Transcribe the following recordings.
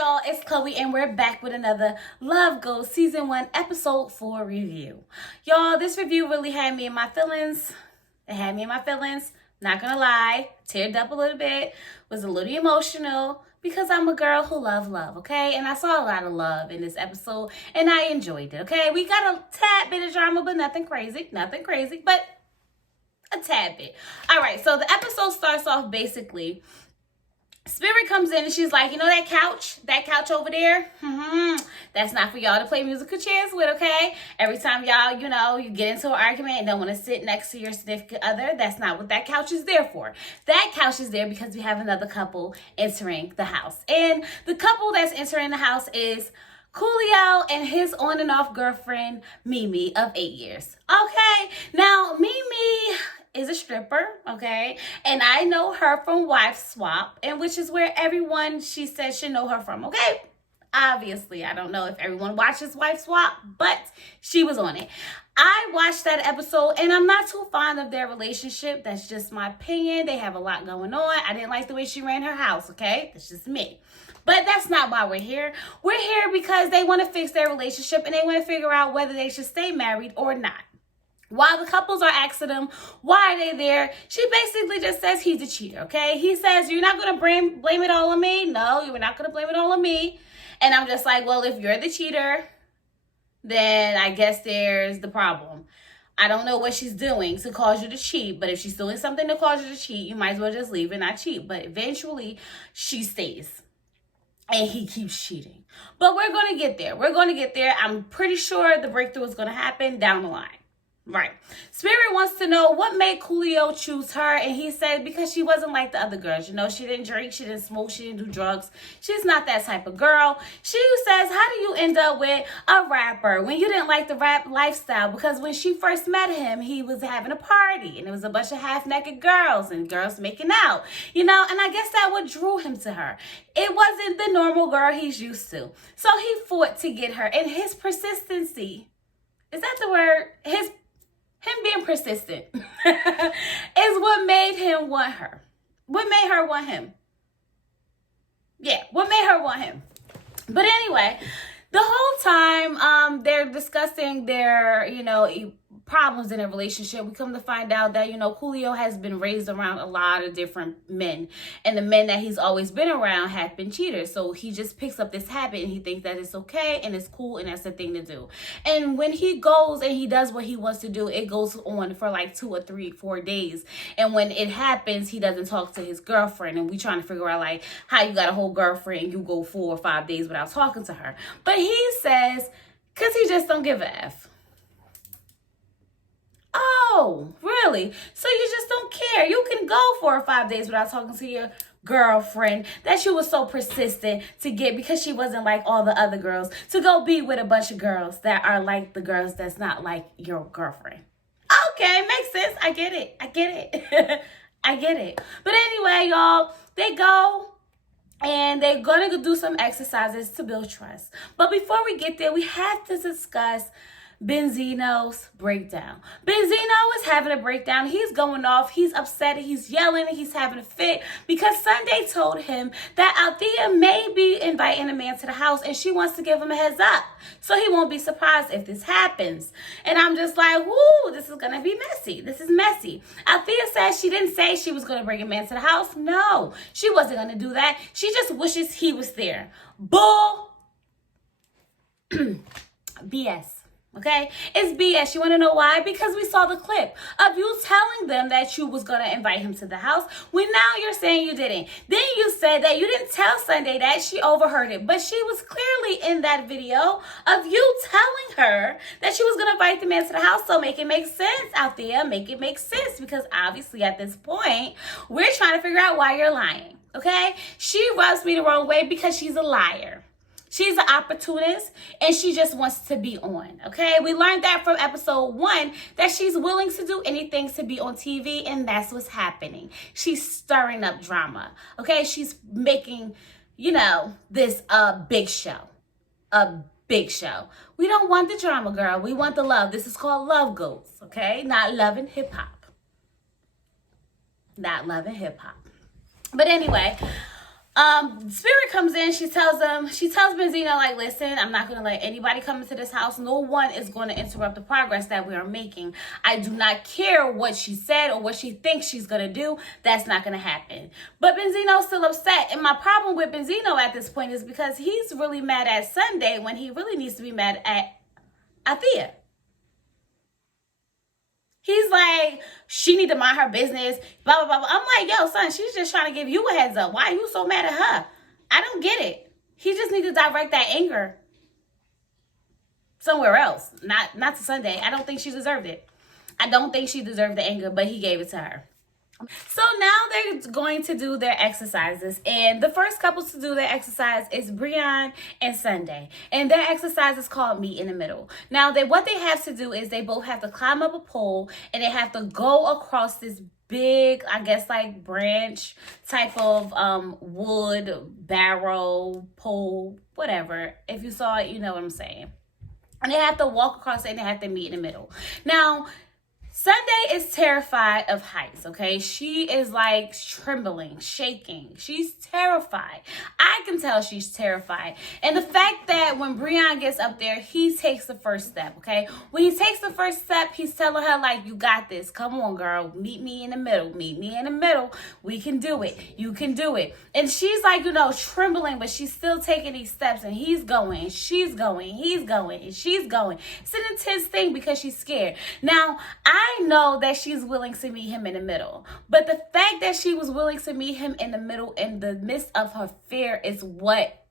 y'all, it's Chloe and we're back with another Love Ghost Season 1 Episode 4 review. Y'all, this review really had me in my feelings. It had me in my feelings. Not gonna lie, teared up a little bit, was a little emotional because I'm a girl who loves love, okay? And I saw a lot of love in this episode and I enjoyed it, okay? We got a tad bit of drama, but nothing crazy, but a tad bit. All right, so the episode starts off basically. Spirit comes in and she's like, you know that couch over there? That's not for y'all to play musical chairs with, okay? Every time y'all, you get into an argument and don't want to sit next to your significant other, that's not what that couch is there for. That couch is there because we have another couple entering the house. And the couple that's entering the house is Coolio and his on and off girlfriend, Mimi, of 8 years. Okay, now Mimi is a stripper, okay? And I know her from Wife Swap, and which is where everyone, she says, should know her from, okay? Obviously, I don't know if everyone watches Wife Swap, but she was on it. I watched that episode, and I'm not too fond of their relationship. That's just my opinion. They have a lot going on. I didn't like the way she ran her house, okay? That's just me. But that's not why we're here. We're here because they want to fix their relationship, and they want to figure out whether they should stay married or not. While the couples are asking them, why are they there? She basically just says he's a cheater, okay? He says, you're not going to blame it all on me? No, you're not going to blame it all on me. And I'm just like, well, if you're the cheater, then I guess there's the problem. I don't know what she's doing to cause you to cheat, but if she's doing something to cause you to cheat, you might as well just leave and not cheat. But eventually, she stays. And he keeps cheating. But we're going to get there. I'm pretty sure the breakthrough is going to happen down the line. Right. Spirit wants to know what made Coolio choose her. And he said because she wasn't like the other girls. You know, she didn't drink, she didn't smoke, she didn't do drugs. She's not that type of girl. She says, how do you end up with a rapper when you didn't like the rap lifestyle? Because when she first met him, he was having a party. And it was a bunch of half-naked girls and girls making out. You know, and I guess that what drew him to her. It wasn't the normal girl he's used to. So he fought to get her. And his persistency, is that the word? Him being persistent is what made him want her. What made her want him? Yeah, what made her want him? But anyway, the whole time they're discussing their, problems in a relationship, we come to find out that, Coolio has been raised around a lot of different men. And the men that he's always been around have been cheaters. So he just picks up this habit and he thinks that it's okay and it's cool and that's the thing to do. And when he goes and he does what he wants to do, it goes on for like 2 or 3, 4 days. And when it happens, he doesn't talk to his girlfriend. And we trying to figure out like how you got a whole girlfriend and you go 4 or 5 days without talking to her. But he says, because he just don't give a F. Oh, really? So you just don't care? You can go 4 or 5 days without talking to your girlfriend that you were so persistent to get because she wasn't like all the other girls, to go be with a bunch of girls that are like the girls that's not like your girlfriend. Okay, makes sense. I get it. I get it. But anyway, y'all, they go and they're going to do some exercises to build trust. But before we get there, we have to discuss Benzino's breakdown. Benzino is having a breakdown. He's going off. He's upset. He's yelling. He's having a fit because Sunday told him that Althea may be inviting a man to the house and she wants to give him a heads up. So he won't be surprised if this happens. And I'm just like, whoo, this is going to be messy. This is messy. Althea says she didn't say she was going to bring a man to the house. No, she wasn't going to do that. She just wishes he was there. Bull. BS. Okay, it's BS. You want to know why? Because we saw the clip of you telling them that you was going to invite him to the house when now you're saying you didn't. Then you said that you didn't tell Sunday that. She overheard it, but she was clearly in that video of you telling her that she was going to invite the man to the house. So make it make sense out there. Make it make sense, because obviously at this point we're trying to figure out why you're lying. Okay, she rubs me the wrong way because she's a liar. She's an opportunist and she just wants to be on, okay? We learned that from episode 1, that she's willing to do anything to be on TV, and that's what's happening. She's stirring up drama, okay? She's making, this big show. A big show. We don't want the drama, girl. We want the love. This is called Love Ghosts, okay? Not Love and Hip Hop. Not Love and Hip Hop. But anyway, Spirit comes in, she tells Benzino, like, listen, I'm not gonna let anybody come into this house. No one is gonna interrupt the progress that we are making. I do not care what she said or what she thinks she's gonna do. That's not gonna happen. But Benzino's still upset. And my problem with Benzino at this point is because he's really mad at Sunday when he really needs to be mad at Athea. He's like, she need to mind her business, blah, blah, blah, blah. I'm like, yo, son, she's just trying to give you a heads up. Why are you so mad at her? I don't get it. He just needs to direct that anger somewhere else, not to Sunday. I don't think she deserved it. I don't think she deserved the anger, but he gave it to her. So now they're going to do their exercises, and the first couple to do their exercise is Brian and Sunday, and their exercise is called Meet in the Middle. Now, what they have to do is they both have to climb up a pole, and they have to go across this big, I guess, like branch type of wood barrel pole, whatever. If you saw it, you know what I'm saying. And they have to walk across it, and they have to meet in the middle. Now, Sunday is terrified of heights, okay? She is like trembling, shaking. She's terrified. I can tell she's terrified. And the fact that when Brian gets up there, he takes the first step, okay? When he takes the first step, he's telling her, like, you got this. Come on, girl. Meet me in the middle. Meet me in the middle. We can do it. You can do it. And she's like, trembling, but she's still taking these steps. And he's going, she's going, he's going, and she's going. It's an intense thing because she's scared. Now, I know that she's willing to meet him in the middle, but the fact that she was willing to meet him in the middle in the midst of her fear is what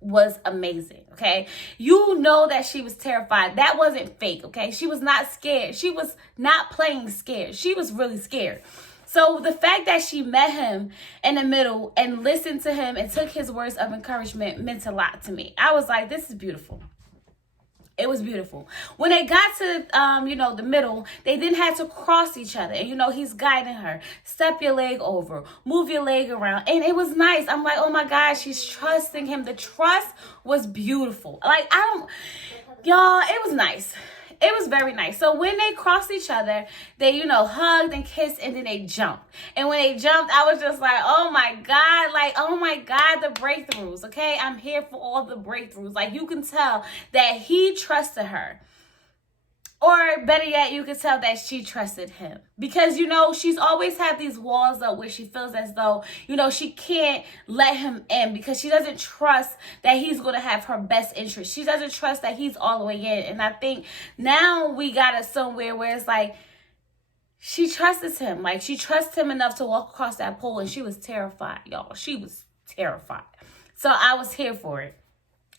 was amazing, okay? You know that she was terrified. That wasn't fake, okay? She was not scared. She was not playing scared. She was really scared. So the fact that she met him in the middle and listened to him and took his words of encouragement meant a lot to me. I was like, this is beautiful. It was beautiful. When they got to, the middle, they didn't have to cross each other. And, he's guiding her. Step your leg over. Move your leg around. And it was nice. I'm like, oh, my God, she's trusting him. The trust was beautiful. Like, y'all, it was nice. It was very nice. So when they crossed each other, they, hugged and kissed, and then they jumped. And when they jumped, I was just like, oh my God, the breakthroughs, okay? I'm here for all the breakthroughs. Like, you can tell that he trusted her. Or better yet, you could tell that she trusted him. Because, she's always had these walls up where she feels as though, she can't let him in because she doesn't trust that he's going to have her best interest. She doesn't trust that he's all the way in. And I think now we got it somewhere where it's like, she trusts him. Like, she trusts him enough to walk across that pole, and she was terrified, y'all. She was terrified. So I was here for it.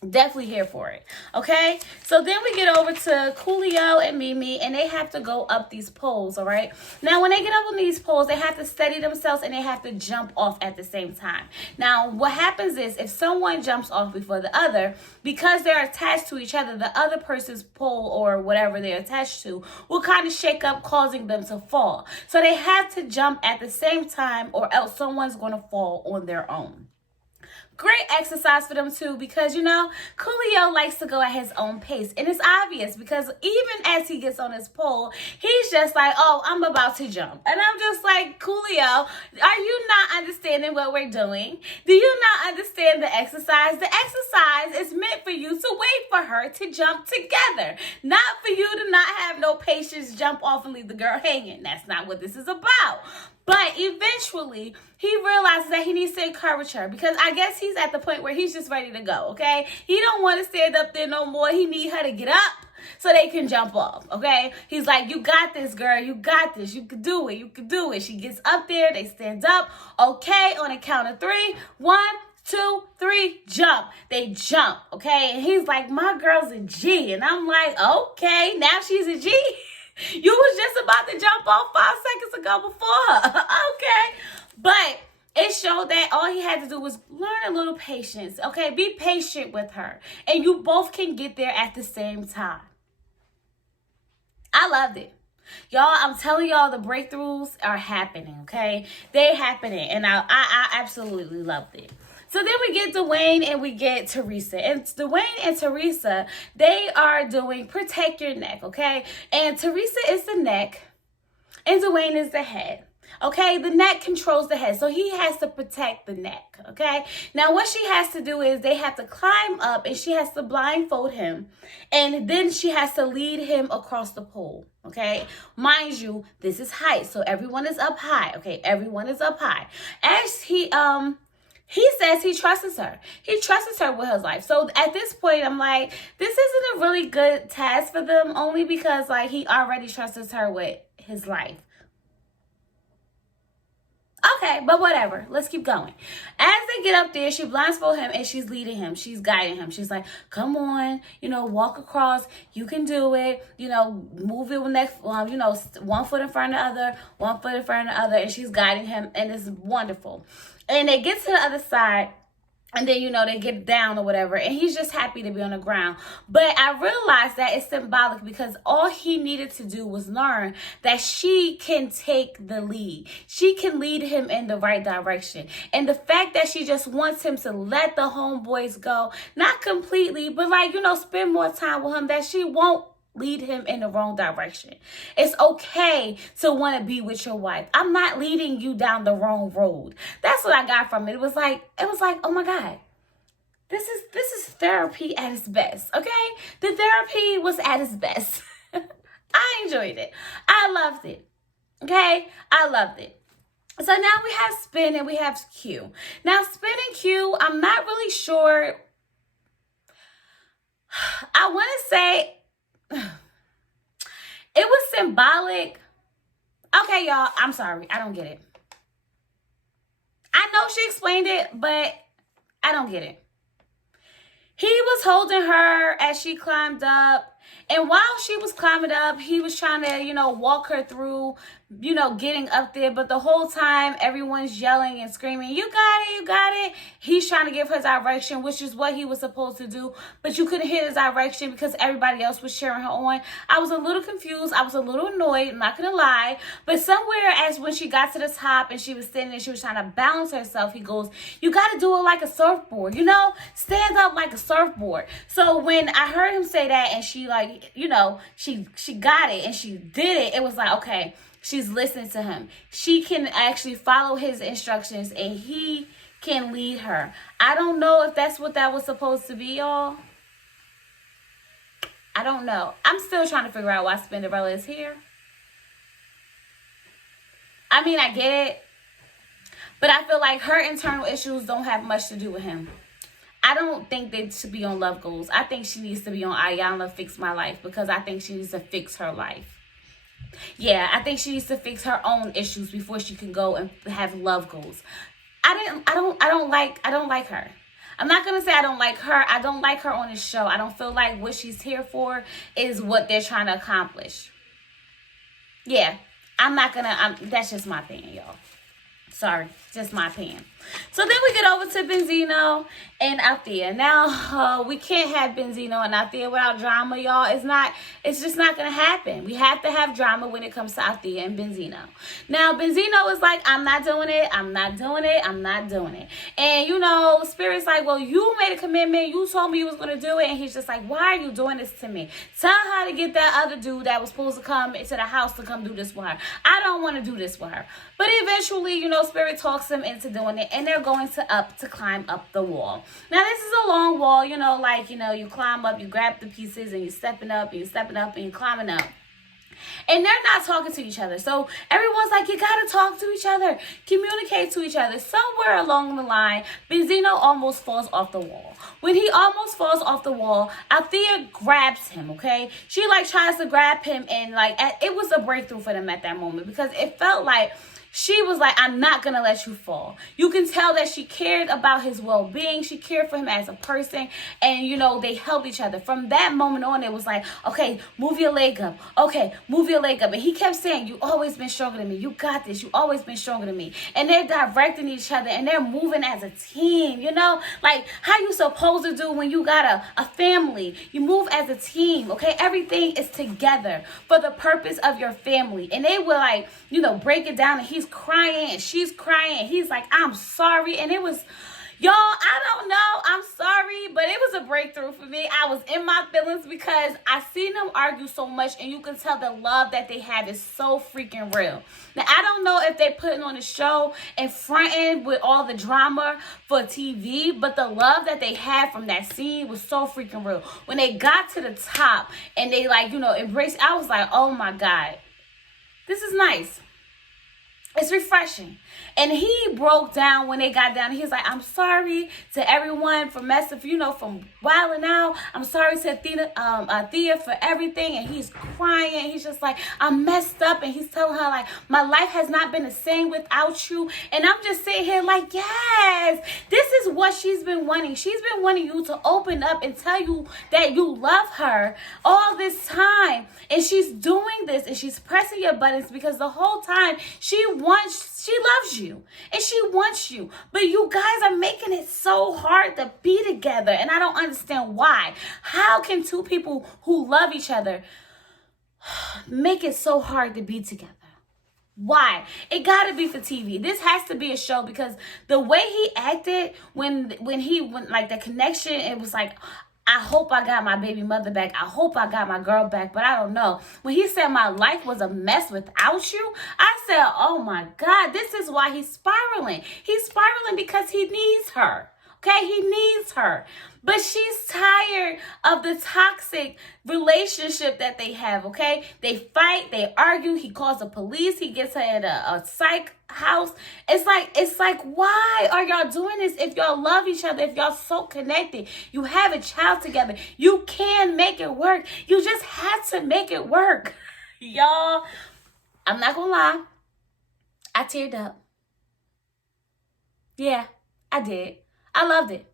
Definitely here for it. Okay, so then we get over to Coolio and Mimi, and they have to go up these poles. All right, now when they get up on these poles, they have to steady themselves and they have to jump off at the same time. Now what happens is, if someone jumps off before the other, because they're attached to each other, the other person's pole or whatever they're attached to will kind of shake up, causing them to fall. So they have to jump at the same time, or else someone's going to fall on their own. Great exercise for them too, because Coolio likes to go at his own pace, and it's obvious because even as he gets on his pole, he's just like, oh, I'm about to jump. And I'm just like, Coolio, are you not understanding what we're doing? Do you not understand the exercise? The exercise is meant for you to wait for her to jump together, not for you to not have no patience, jump off and leave the girl hanging. That's not what this is about. But eventually, he realizes that he needs to encourage her, because I guess he's at the point where he's just ready to go, okay? He don't want to stand up there no more. He need her to get up so they can jump off, okay? He's like, you got this, girl. You got this. You can do it. You can do it. She gets up there. They stand up. Okay, on a count of 3. 1, 2, 3, jump. They jump, okay? And he's like, my girl's a G. And I'm like, okay, now she's a G. You was just about to jump off 5 seconds ago before. Okay. But it showed that all he had to do was learn a little patience. Okay. Be patient with her. And you both can get there at the same time. I loved it. Y'all, I'm telling y'all, the breakthroughs are happening. Okay. They happening. And I absolutely loved it. So then we get Dwayne and we get Teresa. And Dwayne and Teresa, they are doing Protect Your Neck, okay? And Teresa is the neck and Dwayne is the head. Okay, the neck controls the head, so he has to protect the neck. Okay, now what she has to do is they have to climb up and she has to blindfold him, and then she has to lead him across the pool. Okay, mind you, this is height, so everyone is up high. Okay, everyone is up high. As he says he trusts her. He trusts her with his life. So at this point, I'm like, this isn't a really good task for them, only because like he already trusts her with his life. Okay, but whatever. Let's keep going. As they get up there, she blindfolds him and she's leading him. She's guiding him. She's like, come on, walk across. You can do it. Move it next, one foot in front of the other, one foot in front of the other. And she's guiding him and it's wonderful. And they get to the other side. And then, they get down or whatever. And he's just happy to be on the ground. But I realized that it's symbolic because all he needed to do was learn that she can take the lead. She can lead him in the right direction. And the fact that she just wants him to let the homeboys go, not completely, but spend more time with him, that she won't lead him in the wrong direction. It's okay to want to be with your wife. I'm not leading you down the wrong road. That's what I got from it. It was like, oh my God. This is therapy at its best, okay? The therapy was at its best. I enjoyed it. I loved it. Okay? I loved it. So now we have Spin and we have Q. Now Spin and Q, I'm not really sure. I want to say it was symbolic. Okay, y'all, I'm sorry. I don't get it. I know she explained it, but I don't get it. He was holding her as she climbed up. And while she was climbing up, he was trying to, walk her through, getting up there. But the whole time, everyone's yelling and screaming, you got it, you got it. He's trying to give her direction, which is what he was supposed to do. But you couldn't hear his direction because everybody else was cheering her on. I was a little confused. I was a little annoyed, I'm not going to lie. But somewhere as when she got to the top and she was standing there, she was trying to balance herself, he goes, you got to do it like a surfboard, stand up like a surfboard. So when I heard him say that and she she got it and she did it, it was like, okay, she's listening to him. She can actually follow his instructions and he can lead her. I don't know if that's what that was supposed to be, y'all. I don't know. I'm still trying to figure out why Spinderella is here. I mean, I get it, but I feel like her internal issues don't have much to do with him. I don't think they should be on Love Goals. I think she needs to be on Iyanla Fix My Life because I think she needs to fix her life. Yeah, I think she needs to fix her own issues before she can go and have Love Goals. I don't like her. I'm not going to say I don't like her. I don't like her on this show. I don't feel like what she's here for is what they're trying to accomplish. Yeah, that's just my opinion, y'all. Sorry, just my opinion. So then we get over to Benzino and Althea. Now, we can't have Benzino and Althea without drama, y'all. It's just not going to happen. We have to have drama when it comes to Althea and Benzino. Now, Benzino is like, I'm not doing it. I'm not doing it. I'm not doing it. And, Spirit's like, well, you made a commitment. You told me you was going to do it. And he's just like, why are you doing this to me? Tell her to get that other dude that was supposed to come into the house to come do this with her. I don't want to do this with her. But eventually, Spirit talks him into doing it. And they're going to climb up the wall. Now, this is a long wall, you climb up, you grab the pieces, and you're stepping up, and you're climbing up. And they're not talking to each other. So everyone's like, you got to talk to each other, communicate to each other. Somewhere along the line, Benzino almost falls off the wall. When he almost falls off the wall, Althea grabs him, okay? She, tries to grab him, and, it was a breakthrough for them at that moment because it felt like she was like, I'm not going to let you fall. You can tell that she cared about his well-being. She cared for him as a person. And, they helped each other. From that moment on, it was like, okay, move your leg up. Okay, move your leg up. And he kept saying, you always been stronger than me. You got this. You always been stronger than me. And they're directing each other. And they're moving as a team, Like how you supposed to do when you got a family. You move as a team, okay? Everything is together for the purpose of your family. And they were break it down. And he's crying and she's crying. And he's like, I'm sorry. And it was, y'all, I don't know. I'm sorry. But it was a breakthrough for me. I was in my feelings because I seen them argue so much, and you can tell the love that they have is so freaking real. Now, I don't know if they're putting on a show and fronting with all the drama for TV, but the love that they had from that scene was so freaking real. When they got to the top and they embraced, I was like, oh my God, this is nice. It's refreshing. And he broke down when they got down. He was like, I'm sorry to everyone for messing, from wilding out. I'm sorry to Thea for everything. And he's crying. He's just like, I'm messed up. And he's telling her, like, my life has not been the same without you. And I'm just sitting here like, yes, this is what she's been wanting. She's been wanting you to open up and tell you that you love her all this time. And she's doing this and she's pressing your buttons because the whole time she loves you and she wants you, but you guys are making it so hard to be together, and I don't understand why. How can two people who love each other make it so hard to be together? Why? It gotta be for TV. This has to be a show because the way he acted when the connection, it was like, I hope I got my baby mother back. I hope I got my girl back, but I don't know. When he said my life was a mess without you, I said, oh my God, this is why he's spiraling. He's spiraling because he needs her. Okay, he needs her. But she's tired of the toxic relationship that they have, okay? They fight, they argue, he calls the police, he gets her at a psych house. It's like, why are y'all doing this? If y'all love each other, if y'all so connected, you have a child together, you can make it work. You just had to make it work. Y'all, I'm not gonna lie, I teared up. Yeah, I did. I loved it.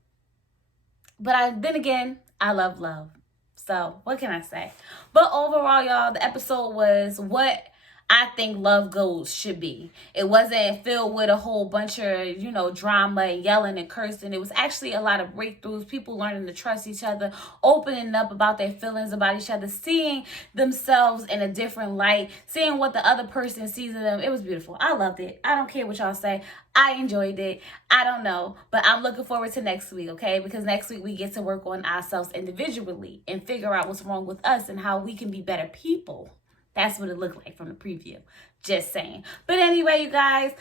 But then again, I love love. So what can I say? But overall, y'all, the episode was what I think Love Goals should be. It wasn't filled with a whole bunch of, drama and yelling and cursing. It was actually a lot of breakthroughs, people learning to trust each other, opening up about their feelings about each other, seeing themselves in a different light, seeing what the other person sees in them. It was beautiful. I loved it. I don't care what y'all say. I enjoyed it. I don't know, but I'm looking forward to next week, okay? Because next week we get to work on ourselves individually and figure out what's wrong with us and how we can be better people. That's what it looked like from the preview. Just saying. But anyway, you guys,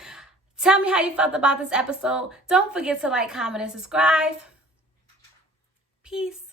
tell me how you felt about this episode. Don't forget to like, comment, and subscribe. Peace.